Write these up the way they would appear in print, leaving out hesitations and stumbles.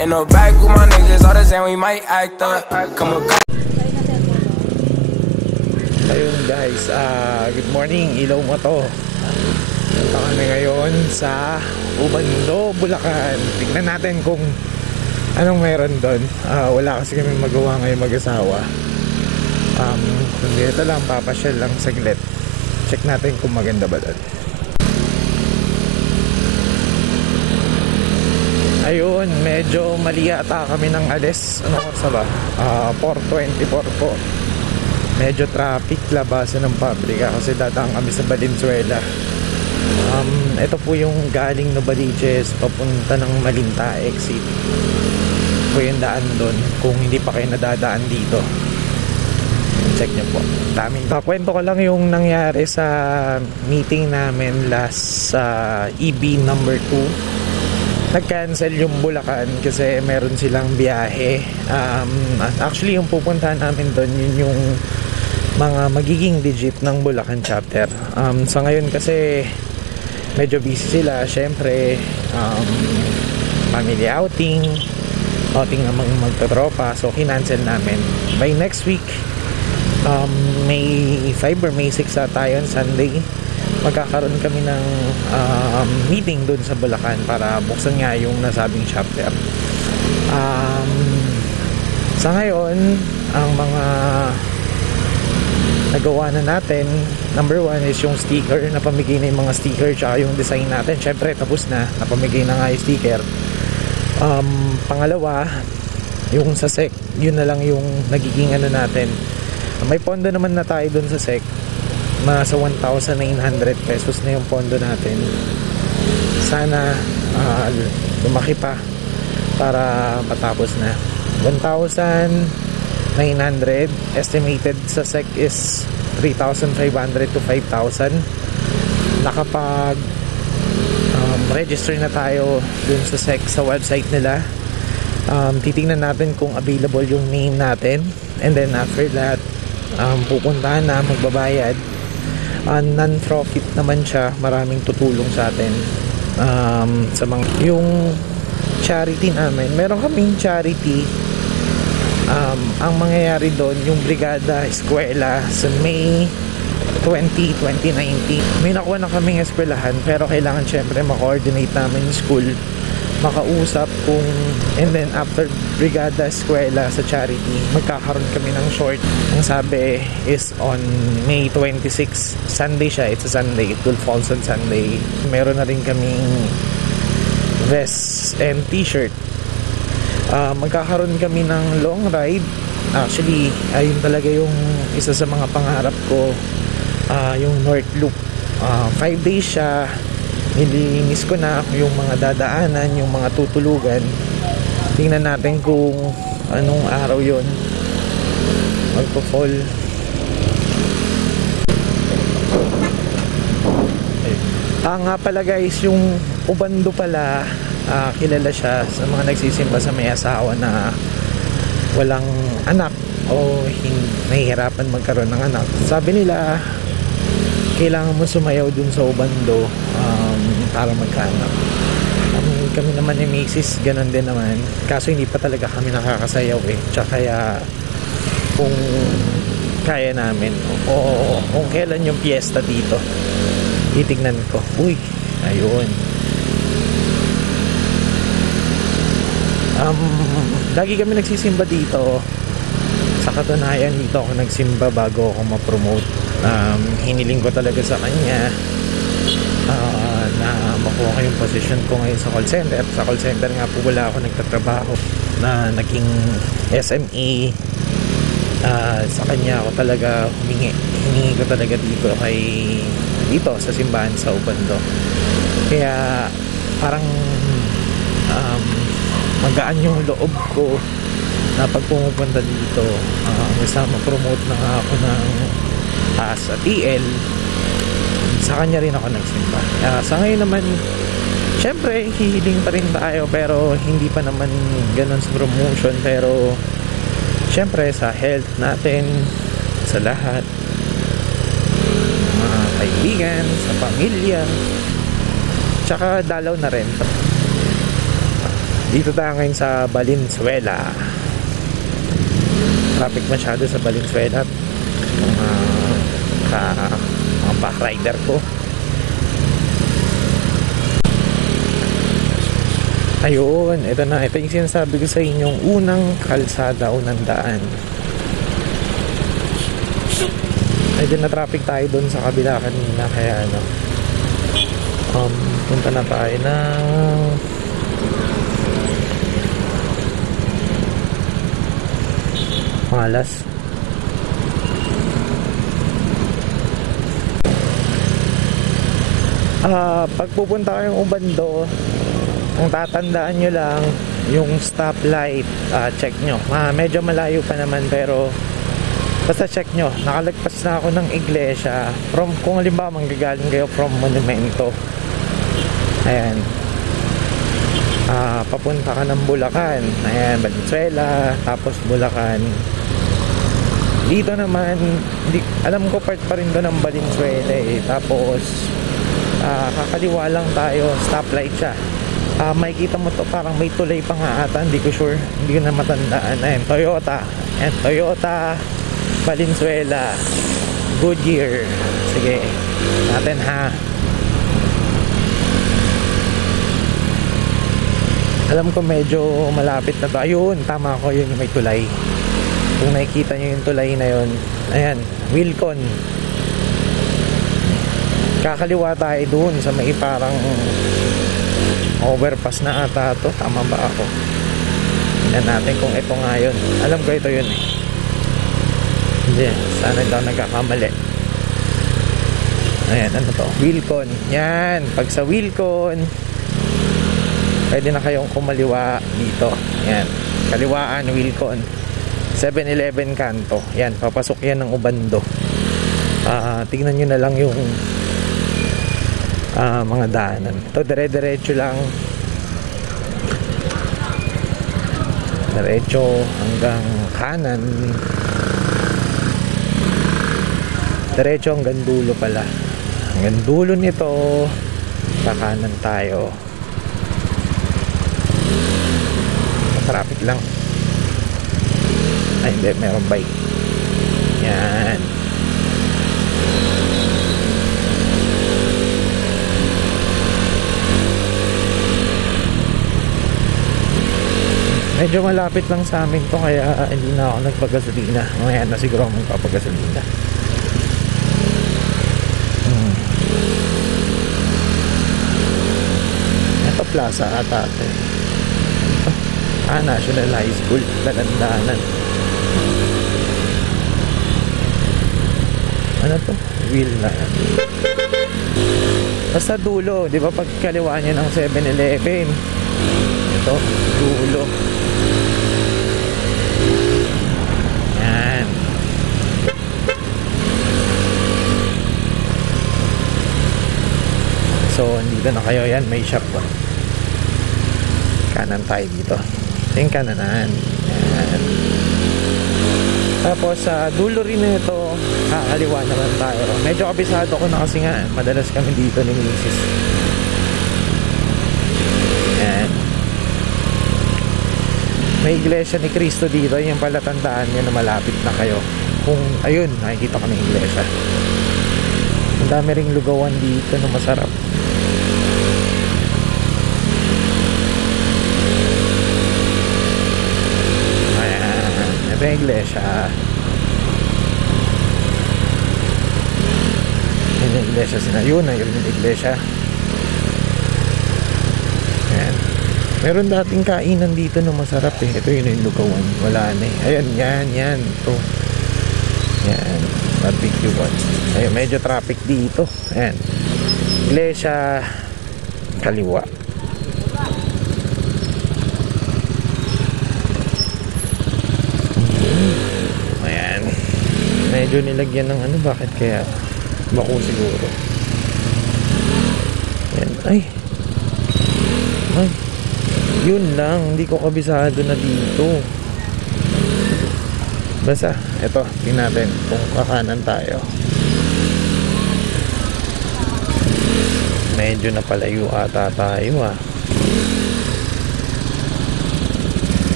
In the back with my niggas, all the same, we might act up. Come on. Ayun guys, good morning, ilaw mo to. Punta kami ngayon sa Ubando, Bulacan. Tignan natin kung anong meron doon. Wala kasi kami magawa ngayon mag-asawa. Kung dito lang, papasyal lang saglit. Check natin kung maganda ba doon. Ayun, medyo mali yata kami ng alis. Ano oras ba? 4:24 po. Medyo traffic labasan ng pabrika kasi dadaan kami sa Valenzuela. Ito po yung galing Novaliches papunta ng Malinta exit. Ito po yung daan doon kung hindi pa kayo nadadaan dito. Check nyo po. Daming. Kwento ko lang yung nangyari sa meeting namin last EB number 2. Nag-cancel yung Bulacan kasi meron silang biyahe. Actually yung pupuntahan namin doon yun yung mga magiging legit ng Bulacan chapter. Sa ngayon kasi medyo busy sila. Syempre family outing ng mga magtatropa, so kinancel namin. By next week May 5 or May 6 tayo on Sunday, magkakaroon kami ng meeting dun sa Bulacan para buksan nga yung nasabing chapter. Sa ngayon, ang mga nagawa na natin, number 1 is yung sticker. Napamigay na yung mga sticker tsaka yung design natin. Syempre tapos na, napamigay na nga yung sticker. Pangalawa, yung sa SEC, yun na lang yung nagiging ano natin. May pondo naman na tayo dun sa SEC. Nasa 1,900 pesos na yung pondo natin. Sana lumaki pa para matapos na. 1,900 estimated sa SEC is 3,500 to 5,000. Nakapag register na tayo dun sa SEC sa website nila. Titingnan natin kung available yung name natin, and then after that pupuntahan na, magbabayad. Non-profit naman siya, maraming tutulong sa atin. Sa mga yung charity namin, meron kaming charity. Ang mangyayari doon, yung Brigada Eskwela sa May 20, 2019. May nakuha na kaming eskwelahan, pero kailangan syempre ma-coordinate namin yung school, makausap kung, and then after Brigada Eskwela sa charity, magkakaroon kami ng short. Ang sabi is on May 26, Sunday siya, it's a Sunday, it will fall on Sunday. Meron na rin kaming vest and t-shirt. Magkakaroon kami ng long ride. Actually, ayun talaga yung isa sa mga pangarap ko, yung North Loop. 5 days siya. Nilinis ko na yung mga dadaanan, yung mga tutulugan. Tingnan natin kung anong araw yon magpo-fall. Nga pala guys, yung Ubando pala, kilala siya sa mga nagsisimba sa may asawa na walang anak o nahihirapan magkaroon ng anak. Sabi nila, kailangan mo sumayaw dun sa Ubando para magkaanak. Kami naman ni Macy's, ganun din naman. Kaso hindi pa talaga kami nakakasayaw Tsaka kaya kung kaya namin o kung kailan yung piyesta dito, titignan ko. Uy, ayun. Lagi kami nagsisimba dito. Sa katunayan, dito ako nagsimba bago ako ma-promote. Hiniling ko talaga sa kanya na makuha ko yung position ko ngayon sa call center. Sa call center nga po wala ako nagtatrabaho, na naging SME. Sa kanya ako talaga hiningi ko talaga dito sa simbahan sa Ubando. Kaya parang magaan yung loob ko na pag pumupunta dito, kasama promote na nga ako ng sa TL. Sa kanya rin ako nagsimba. Sa ngayon naman, syempre hihiling pa rin tayo, pero hindi pa naman ganun sa promotion. Pero syempre sa health natin, sa lahat, mga kaibigan, sa pamilya, tsaka dalaw na rin. Dito tayo ngayon sa Valenzuela. Traffic masyado sa Valenzuela. Mga back rider ko. Ayun, ito na. Ito yung sinasabi ko sa inyong unang kalsada, unang daan. Medyo na traffic tayo doon sa kabila kanina, kaya ano, punta na tayo ng Malas. Pag pupunta kayong Ubando, kung tatandaan nyo lang yung stoplight, check nyo. Medyo malayo pa naman, pero basta check nyo. Nakalagpas na ako ng iglesia from, kung halimbawa manggagaling kayo from Monumento, ayan, papunta ka ng Bulacan, ayan, Valenzuela, tapos Bulacan. Dito naman, alam ko part pa rin doon ng Valenzuela eh. Tapos kakaliwa lang tayo, stoplight siya. Makikita mo to, parang may tulay pa nga ata, hindi ko sure, hindi ko na matandaan. Ayan, Toyota, ayan, Toyota Valenzuela, Goodyear. Sige, natin ha. Alam ko medyo malapit na to. Ayun, tama ko, yun yung may tulay. Kung nakikita nyo yung tulay na yun, ayan, Wilcon. Kakaliwa tayo dun sa may parang overpass na ata to. Tama ba ako? Tingnan natin kung ito nga yun. Alam ko ito yun eh. Hindi, sana daw nagkakamali. Ayan, ano to? Wilcon. Yan, pag sa Wilcon, pwede na kayong kumaliwa dito. Yan, kaliwaan, Wilcon. 7-Eleven kanto. Yan, papasok yan ng Ubando. Tingnan nyo na lang yung mga daanan. Ito, dire-diretso lang. Diretso hanggang kanan. Diretso hanggang dulo pala. Hanggang dulo nito, kakanan tayo. Traffic lang. Ay, hindi, meron bike. Yan. Medyo malapit lang sa amin to, kaya hindi na ako nagpagasolina. Ngayon na siguro ako magpapagasolina. Ito plaza ata ito. National High School, Dalandanan. Ano to? Wheel na yan. Basta dulo, di ba, pag kaliwaan nyo ng 7-Eleven, ito, dulo. Yan. So, dito na kayo. Yan, may shop po. Kanan tayo dito. Yung kananan. Yan. Tapos sa dulo rin na ito, kakaliwa naman tayo. Medyo kabisado ko na kasi nga, madalas kami dito ni Mrs. Yan. May iglesia ni Cristo dito. Yung pala, tandaan nyo na malapit na kayo. Kung, ayun, nakikita ko ng iglesia. Ang dami ring lugawan dito na masarap. Ito yung iglesia. Yun yung iglesia. Yun yung iglesia. Ayan. Meron dating kainan dito na masarap eh. Ito yun yung lugawan. Wala na eh. Ayan, yan. Ito. Yan. Barbecue one. Ayun, medyo traffic dito. Ayan. Iglesia. Kaliwa. Medyo nilagyan ng ano, bakit kaya bako siguro. Yan. Ay, yun lang, hindi ko kabisado na dito. Basta, eto, tingnan natin kung kakanan tayo. Medyo napalayo ata tayo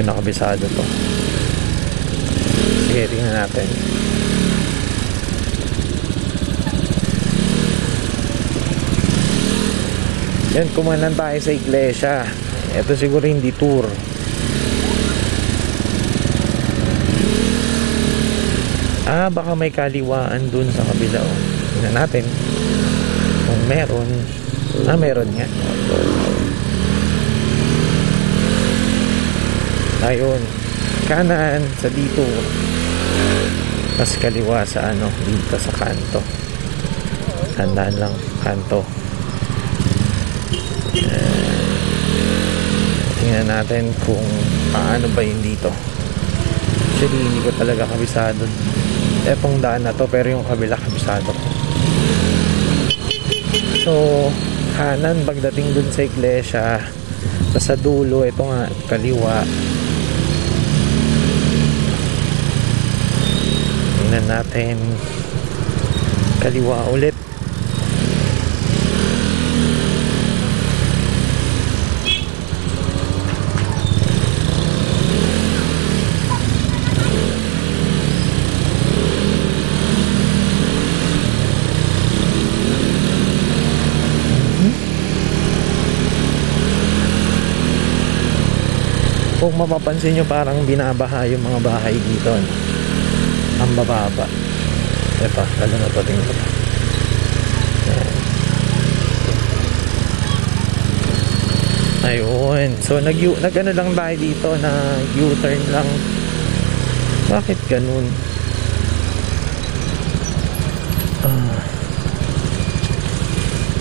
Pinakabisado to. Sige, tingnan natin. Yan, kumanan tayo sa iglesia. Ito siguro hindi tour. Baka may kaliwaan dun sa kabila. Tingnan natin kung meron. Meron nga. Ayun, kanan sa dito, tas kaliwa sa dito sa kanto. Tandaan lang, kanto. Tingnan natin kung paano ba yun dito. Actually, hindi ko talaga kabisado etong daan na to, pero yung kabila kabisado ko. So, kanan pagdating dun sa iglesia, tas sa dulo, ito nga, kaliwa. Tingnan natin, kaliwa ulit. Kung mapapansin nyo, parang binabaha yung mga bahay dito, no? Ang bababa. Ito, lalo na to, tingnan ko. Ayun. So, nag-ano lang tayo dito, na U-turn lang. Bakit ganun?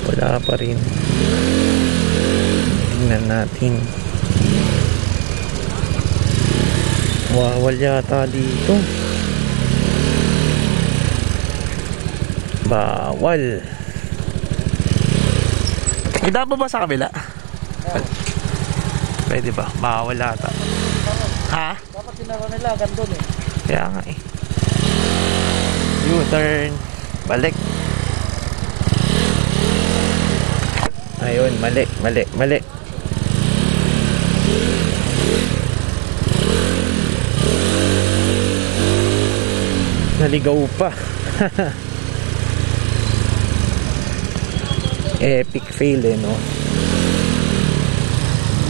Wala pa rin. Tingnan natin. Wawal yata dito. Bawal. Ida ba sa kabila? Pwede ba? Bawal yata. Ha? Dapat tinaro nila gandun eh. Kaya nga eh. U-turn. Balik. Ayun, mali. Naligaw pa. Epic fail no.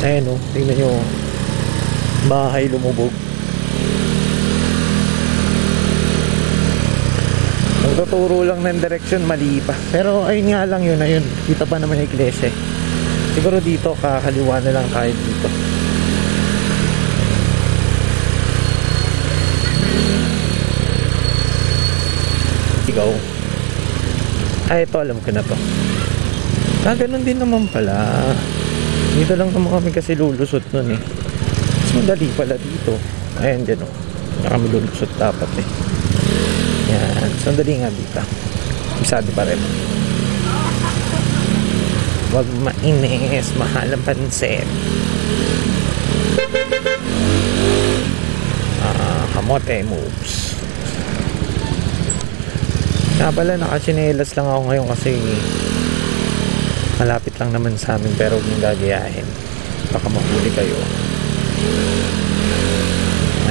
Ayan tingnan nyo, bahay lumubog. Nagtuturo lang ng direction, mali pa. Pero ayun nga lang yun, ayun, kita pa naman yung iglesia. Siguro dito kakaliwa na lang tayo dito. Ikaw. Ito alam ko na to. Ganun din naman pala. Dito lang naman kami kasi lulusot nun eh. Mas madali pala dito. Ayan dyan na kami lulusot dapat eh. Yan. Sandali nga dito. Bisado pa rin. Huwag mainis. Mahal ang pansit. Kamote moves. Nga pala, nakachinelas lang ako ngayon kasi malapit lang naman sa amin, pero huwag niyong gagayahin. Baka mahuli kayo.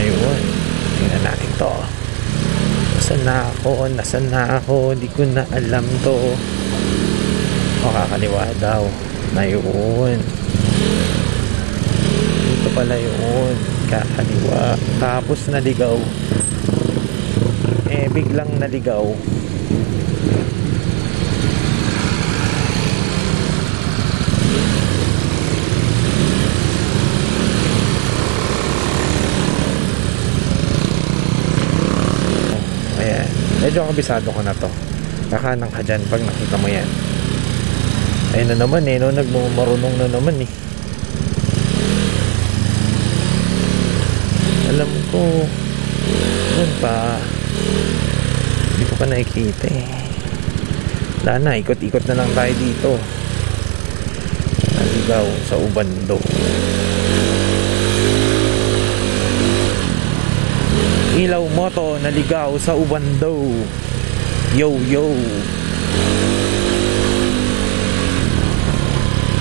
Ayun. Tingnan natin to. Nasaan na ako? Di ko na alam to. Kakaliwa daw. Ayun. Dito pala yun. Kakaliwa. Tapos naligaw. Biglang naligaw. Medyo kabisado ko na to. Kakanang ka dyan pag nakita mo yan. Ayun na naman no? Nagmarunong na naman eh. Alam ko doon pa hindi ko pa nakikita eh. Wala na, ikot-ikot na lang tayo dito. Naligaw sa Ubando. Ilaw moto naligaw sa Ubando. Yo.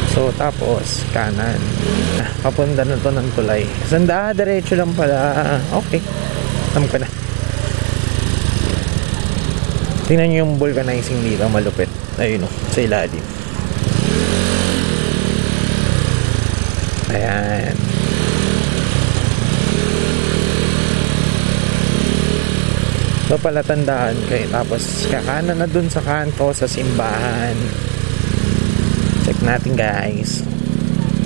So kanto, tapos kanan. Papunta na to ng tulay. Sanda, diretso lang pala. Okay, alam ko na. Tingnan nyo yung vulcanizing dito, malupit. Ayun o, sa ilalim. Ayan. So pala tandaan kayo. Tapos kakanan na dun sa kanto, sa simbahan. Check natin guys.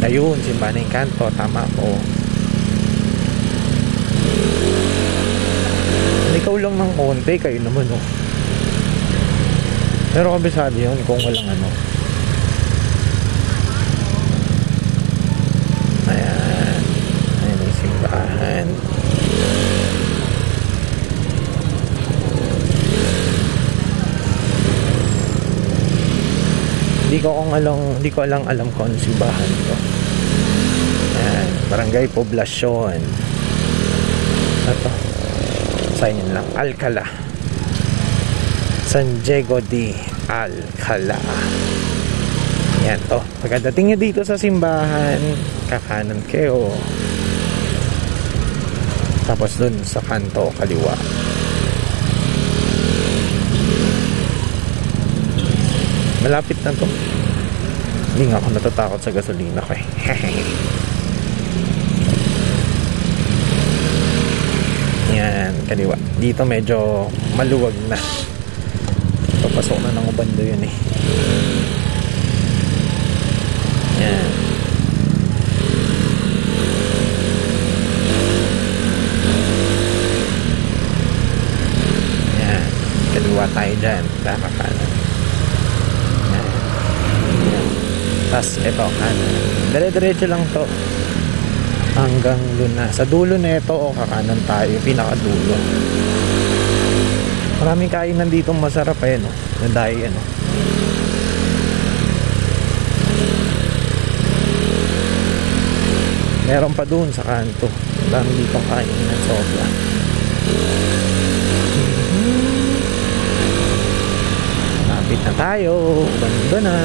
Ayun, simbahan na yung kanto. Tama ko. Ikaw lang ng konti, kayo naman oh. Pero kabisado yun kung walang ano. Ayan. Ayan yung simbahan. Hindi ko alam kung ano simbahan ko. Ayan, Barangay Poblacion. Ito. Sign lang. Alcala. San Diego de Alcala. Yan to. Pagdating nyo dito sa simbahan, kakanan kayo. Tapos dun sa kanto, kaliwa. Malapit na to. Hindi nga ako natatakot sa gasolina ko eh. Yan, kaliwa. Dito medyo maluwag na. Papasok na ng ubando yun eh. Yan. Yan. Kaliwa tayo dyan. Kakakanan. Tapos ito kanan. Dire-diretso lang to hanggang Luna. Sa dulo na ito o kakanan tayo, pinakadulo. Maraming kainan dito masarap eh no. Nandayi ano. Meron pa doon sa kanto. Dami dito kainan sobra. Lapit na tayo. Banda na.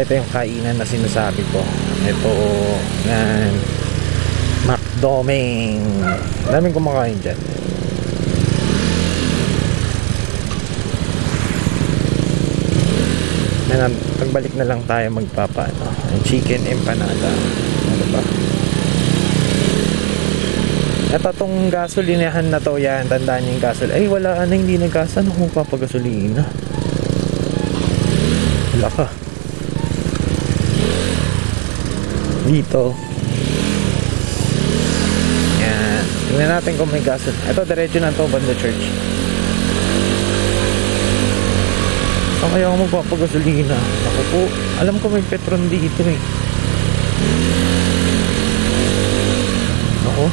Ito yung kainan na sinasabi ko. Ito yan, McDoming. Daming kumakain dyan. Yan, pagbalik na lang tayo magpapaano. Chicken empanada. Ano ba? Ito tong gasolinahan na to yan. Tandaan nyo yung gasol. Ay wala na, hindi nagkasa. Ano kung papagasolina? Wala ka. Dito. Yan. Tingnan natin kung may gasol. Ito, diretso na to, Banda Church. Saan kaya ako magpapagasolina? Ako po, alam ko may Petron dito eh. Ako,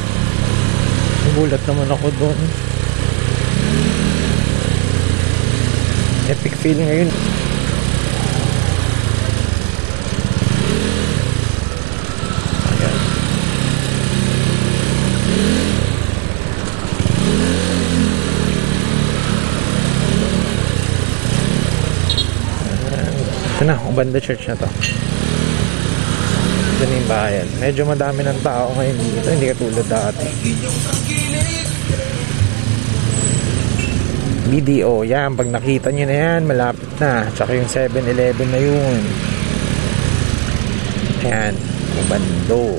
nagulat naman ako doon. Epic feel ngayon. Ito na, Banda Church na to. Ito na yung bayan. Medyo madami ng tao ngayon dito. Hindi katulad dati. BDO, yan. Pag nakita nyo na yan, malapit na. Tsaka yung 7-Eleven na yun. Ayan. Ubando.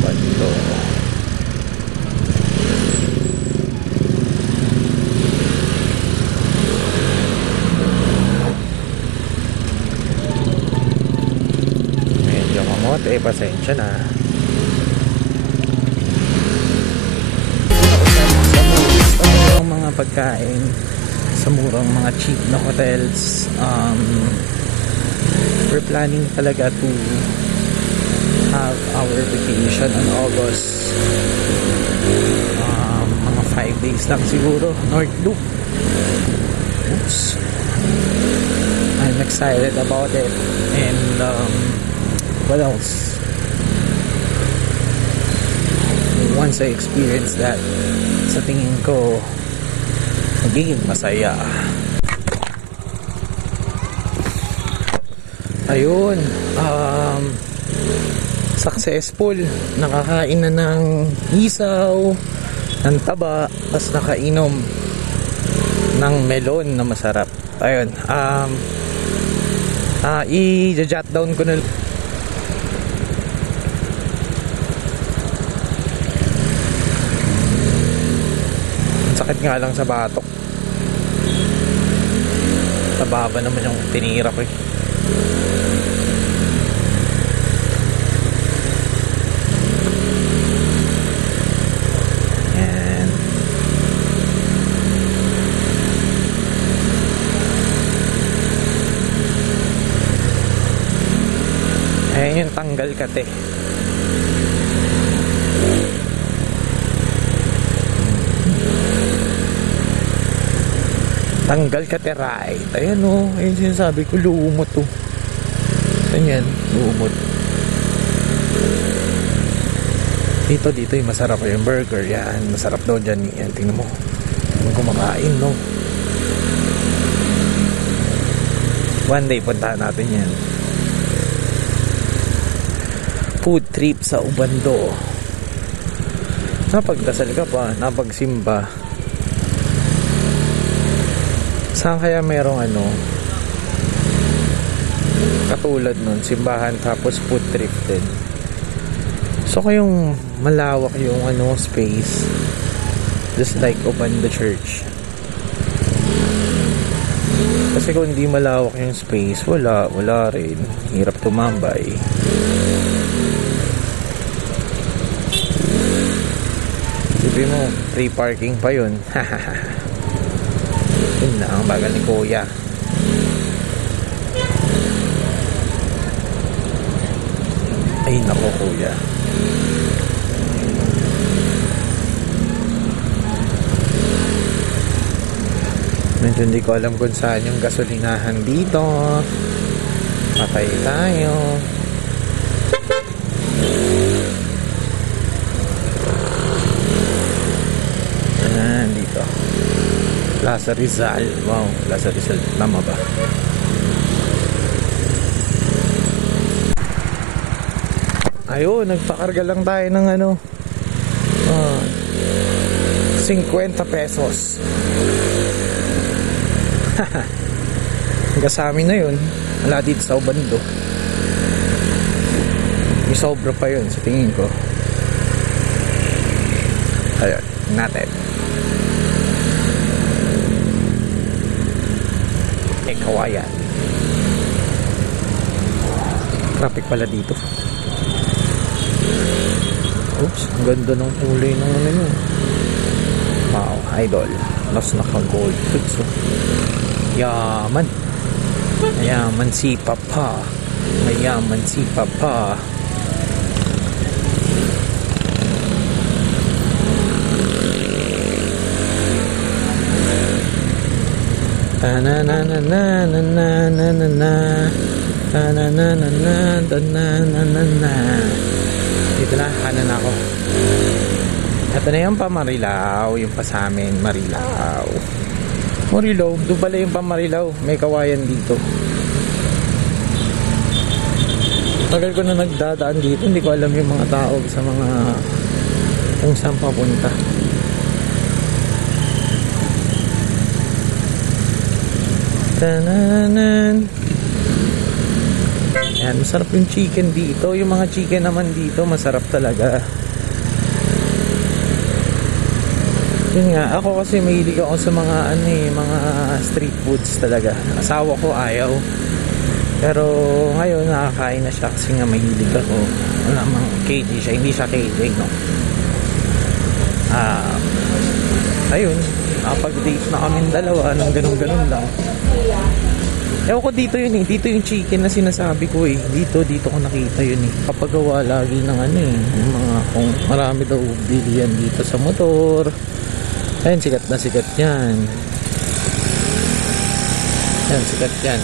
Ubando. Pasensya na. Ang mga pagkain sa murang mga cheap na hotels. We're planning talaga to have our vacation on August. Mga 5 days Northeast lang siguro, North Loop. Oops. I'm excited about it. And what else? Once I experience that, sa tingin ko magiging masaya. Ayun, successful. Nakakain na ng isaw, ng taba, tapos nakainom ng melon na masarap. Ayun, i-jot down ko na. Sakit nga lang sa batok. Tababa naman yung tinira ko eh. Yan. Ayan yung tanggal kate. Tanggal kateray. Ayan o. Ayun sinasabi ko, lumot o. Ayan, lumot. Dito yung masarap yung burger. Yan, masarap daw dyan. Yan, tingnan mo. Kung kumakain, no? One day, puntahan natin yan. Food trip sa Ubando. Napagdasal ka pa, napagsimba. Saan kaya merong katulad nun, simbahan tapos food trip din. So kayong malawak yung space, just like Ubando Church. Kasi kung hindi malawak yung space, wala rin, hirap tumambay. Sabi mo, free parking pa yun. Yun na ang bagal ni Kuya. Ay nako Kuya. Medyo hindi ko alam kung saan yung gasolinahan dito. Patay tayo. Dito Plaza Rizal. Wow, Plaza Rizal. Tama ba? Ayun, nagpakarga lang tayo ng 50 pesos. Hanggang sa amin na yun. Wala dito sa Ubando. May sobra pa yun sa tingin ko. Ayun, natin. Kawayan. Traffic pala dito. Oops, ang ganda ng kulay ng yun. Wow, idol. Mas naka-gold foods. Yaman. Mayaman si Papa. Mayaman si Papa. Na na na na na na na na na na na na na na na. Dito na, kanan ako. Ito na yung Pamarilaw, yung pa sa amin, Marilaw. Marilaw, doon pala yung Pamarilaw. May kawayan dito. Tagal ko na nagdadaan dito, hindi ko alam yung mga tao sa mga kung saan papunta. Tananan. Yan, masarap yung chicken dito. Yung mga chicken naman dito, masarap talaga. Yun nga, ako kasi mahilig ako sa mga mga street foods talaga. Asawa ko ayaw. Pero ngayon nakakain na siya kasi nga mahilig ako. Wala mang KJ siya, hindi siya KJ, no. Ayun, nakapag-date na kaming dalawa ng ganun-ganun lang. Ewan ko dito yun eh. Dito yung chicken na sinasabi ko eh. Dito ko nakita yun eh. Kapagawa lagi ng yung mga kung marami daw bilihan dito sa motor. Ayun, sikat na sikat yan. Yan, sikat yan.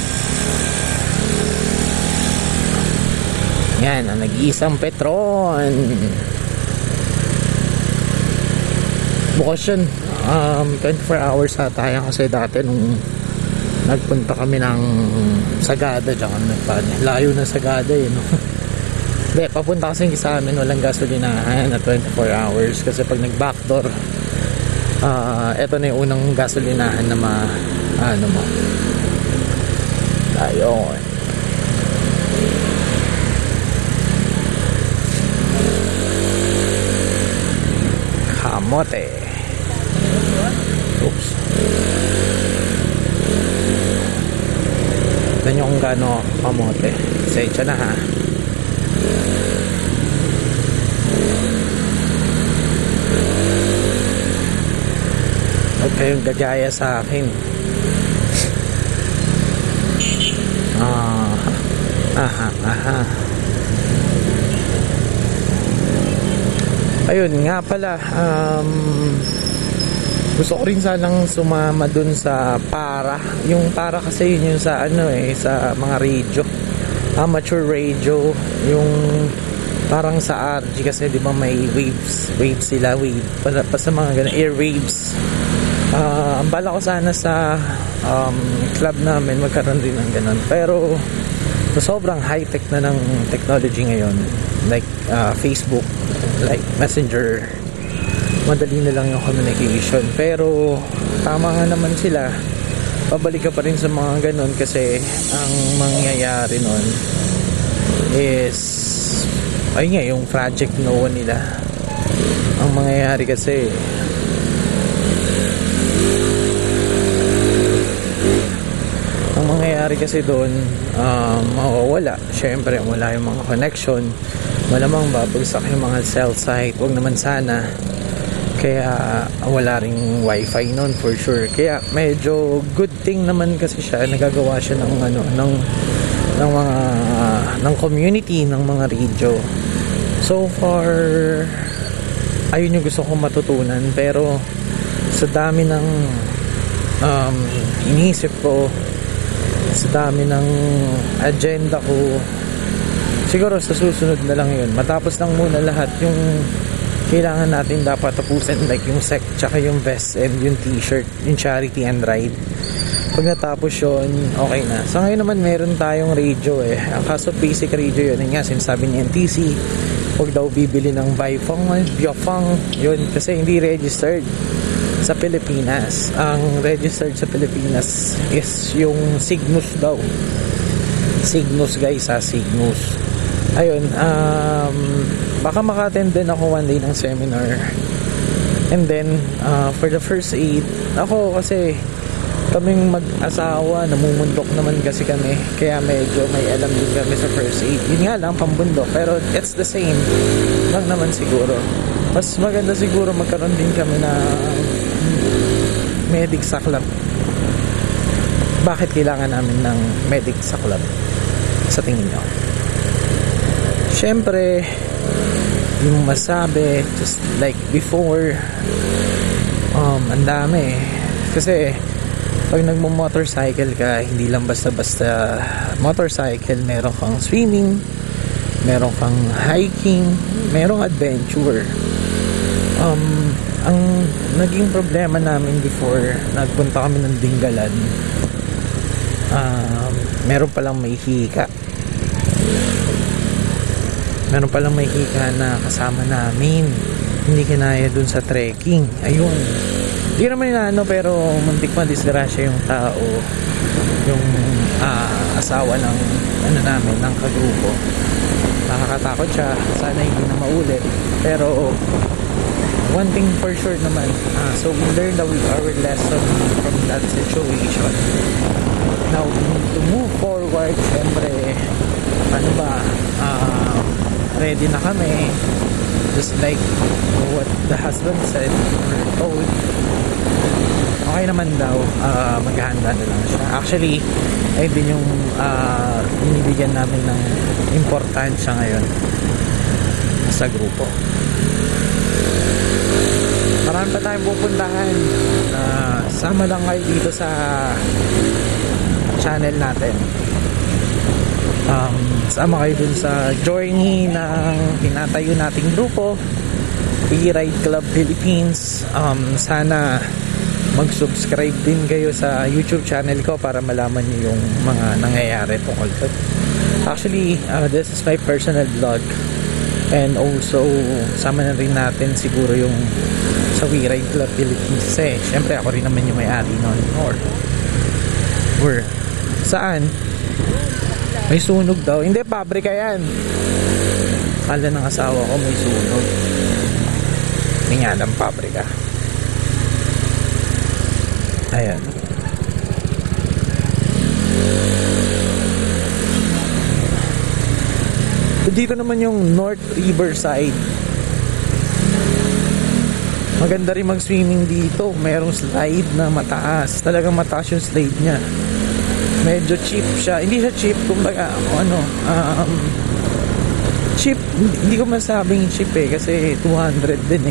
Yan, ang nag-iisang Petron. Bukas yun. 24 hours ata yan kasi dati nung nagpunta kami ng Sagada dyan, layo na Sagada eh, no? Hindi, papunta kasi sa amin walang gasolinahan na 24 hours kasi pag nag-backdoor, eto na yung unang gasolinahan na ano mo. Ayun. Kamote. Oops. Tignan nyo kung gaano kamote. Sensya na ha. Huwag kayong gagaya sa akin. Aha. Ayun nga pala, gusto ko rin sanang sumama dun sa para. Yung para kasi yun yung sa ano sa mga radio, amateur radio, yung parang sa RG kasi di ba may waves sila, pa sa mga ganun, airwaves. Ang bala ko sana sa club namin magkaroon din ng ganun, pero sobrang high-tech na ng technology ngayon, like Facebook, like Messenger, madali na lang yung communication. Pero tama nga naman sila, pabalik ka pa rin sa mga ganun kasi ang mangyayari nun is ayun nga, yung Project Noah nila. Ang mangyayari kasi doon, mawawala. Syempre, wala yung mga connection. Malamang babagsak yung mga cell site. Huwag naman sana. Kaya wala ring wifi noon for sure. Kaya medyo good thing naman kasi siya. Nagagawa siya ng ng community ng mga radio. So far, ayun yung gusto kong matutunan. Pero sa dami ng iniisip ko, sa dami ng agenda ko, siguro sa susunod na lang yun. Matapos lang muna lahat yung kailangan natin dapat tapusin, like yung sec tsaka yung vest and yung t-shirt, yung charity and ride. Pag natapos yun, okay na. So ngayon naman meron tayong radio ang kaso basic radio yun. Yun nga, sinasabi ni NTC, huwag daw bibili ng Biofang yun kasi hindi registered sa Pilipinas. Ang registered sa Pilipinas is yung Cygnus daw. Cygnus guys, Cygnus. Ayun, baka maka-attend din ako one day ng seminar. And then for the first aid, ako kasi kaming mag-asawa, namumundok naman kasi kami, kaya medyo may alam din kami sa first aid. Yun nga lang, pambundok, pero it's the same lang naman siguro. Mas maganda siguro magkaroon din kami na medic sa club. Bakit kailangan namin ng medic sa club sa tingin nyo? Syempre, yung masabi, just like before, ang dami kasi pag nagmo-motorcycle ka, hindi lang basta-basta motorcycle, meron kang swimming, meron kang hiking, merong adventure. Ang naging problema namin before nagpunta kami ng Dingalan, meron palang may hika na kasama namin, hindi kinaya dun sa trekking. Ayun, hindi naman inaano, pero muntik madisgrasya yung tao, yung asawa ng namin, ng kagrupo. Nakakatakot siya, sana hindi na maulit, pero one thing for sure naman, so we learned our lesson from that situation. Now we need to move forward. Siyempre, ano ba, ready na kami, just like what the husband said or told. Okay naman daw, maghahanda na lang siya. Actually, ay din yung binibigyan namin ng importansya ngayon sa grupo. Marami pa tayong pupuntahan. Sama lang kayo dito sa channel natin. Sama kayo dun sa journey ng pinatayo nating grupo, E-Ride Club Philippines. Sana mag-subscribe din kayo sa YouTube channel ko para malaman niyo yung mga nangyayari tungkol doon. Actually, this is my personal vlog, and also sama na rin natin siguro yung sa E-Ride Club Philippines kasi syempre ako rin naman yung may-ari nun. Or saan? May sunog daw. Hindi, pabrika yan. Kala ng asawa ko may sunog. Hindi nga ng pabrika. Ayan. Dito naman yung North Riverside. Maganda rin mag-swimming dito. Merong slide na mataas. Talagang mataas yung slide niya. Medyo cheap siya. Hindi siya cheap, kumbaga cheap, hindi ko masabing cheap kasi 200 din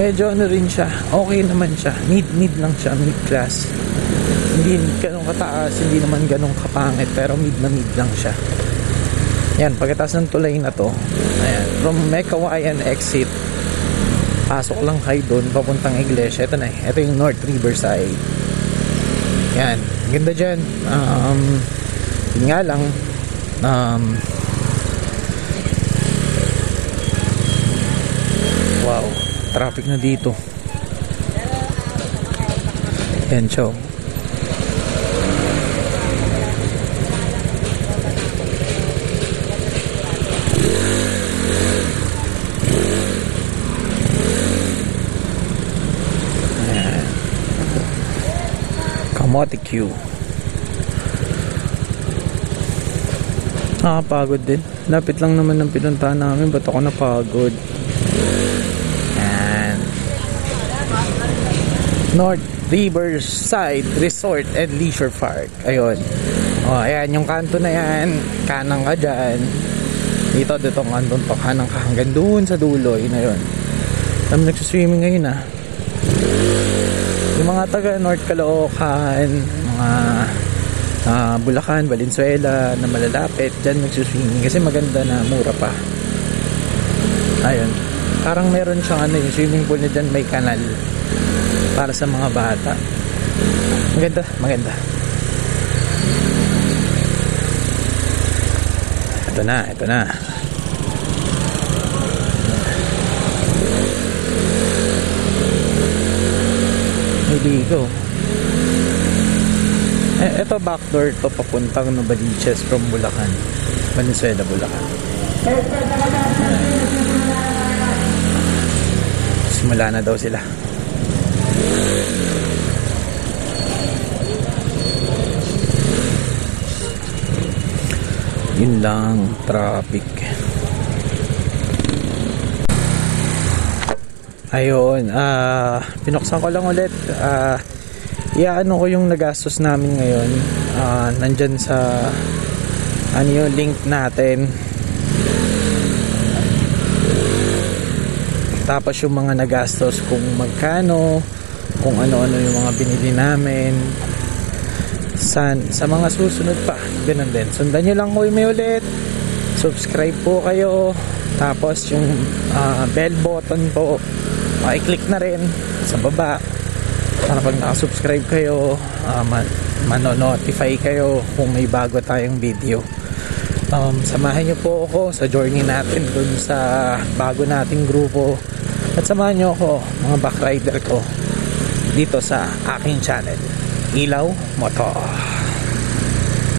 medyo rin siya, okay naman siya, mid lang siya, mid class, hindi ganun kataas, hindi naman ganun kapangit, pero mid lang siya. Yan, pagkatapos ng tulay na to, ayan, from Mekawayan exit, pasok lang kayo doon papuntang iglesia. Ito na ito yung North Riverside. Yan, ganda dyan. Yun nga lang, wow, traffic na dito. Yan, show. Kamote Q. Nakapagod din. Lapit lang naman ng pinuntahan namin. Ba't ako napagod? Yan. North Riverside Resort and Leisure Park. Ayun. O, ayan. Yung kanto na yan. Kanang ka dyan. Dito kanto to. Kanang ka hanggang doon sa dulo. Yun na yun. Kami nagsiswimming ngayon Yung mga taga North Caloocan, mga Bulacan, Valenzuela na malalapit, dyan nagsuswimming kasi maganda na mura pa. Ayun, parang meron siyang yung swimming pool na dyan, may kanal para sa mga bata. Maganda. Ito na. Ligo. Ito backdoor to papuntang Novaliches from Bulacan. Valenzuela, Bulacan. Simula na daw sila. Yun lang, traffic. Ayun, pinuksan ko lang ulit. Iaano ko yung nagastos namin ngayon. Nandyan sa yung link natin. Tapos yung mga nagastos kung magkano, kung ano-ano yung mga binili namin. Sa mga susunod pa, ganun din. Sundan nyo lang ko may ulit. Subscribe po kayo. Tapos yung bell button po, i-click na rin sa baba para pag nakasubscribe kayo, mano-notify kayo kung may bago tayong video. Samahan nyo po ako sa journey natin dun sa bago nating grupo, at samahan nyo ako, mga backrider ko, dito sa aking channel, Ilaw Motor.